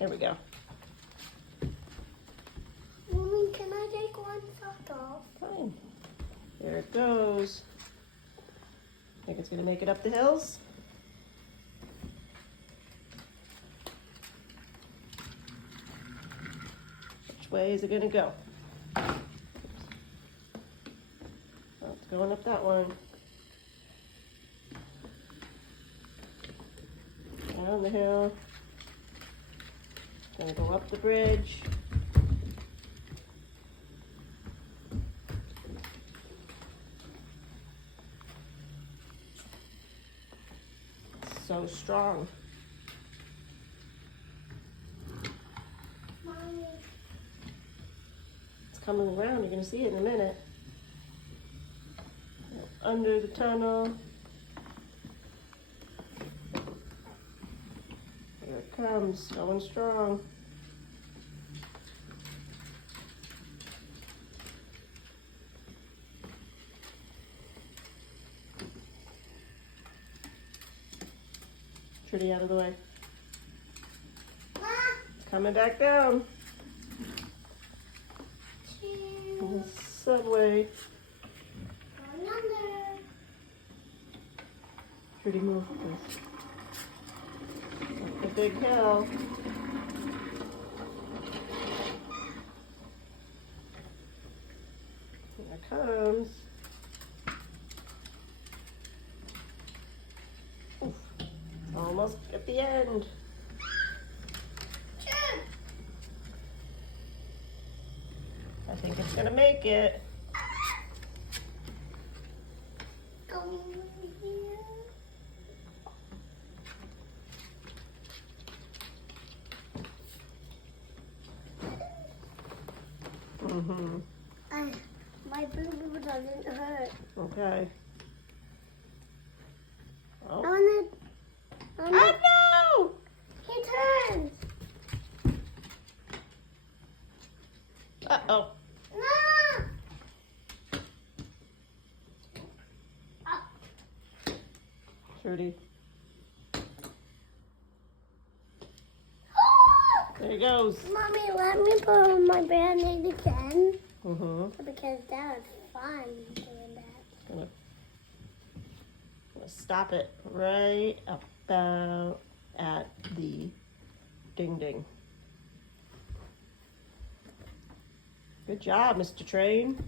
There we go. Mommy, can I take one sock off? Fine. There it goes. Think it's gonna make it up the hills? Which way is it gonna go? Oh, it's going up that one. Down the hill. Gonna go up the bridge. So strong. Mommy. It's coming around. You're gonna see it in a minute. Under the tunnel. Here it comes, going strong. Trudy, out of the way. It's coming back down. The subway. Going under. Trudy, move this. Up the big hill. Here it comes. Oof. Almost at the end. I think it's gonna make it. Going over here. Mm-hmm. My boo-boo doesn't hurt. Okay. Oh. Oh Oh He turns. no! Uh-oh. No. Trudy. There he goes. Mommy, let me put on my band-aid again. Mm-hmm. Because that was fun doing that. Gonna stop it right about at the ding ding. Good job, Mr. Train.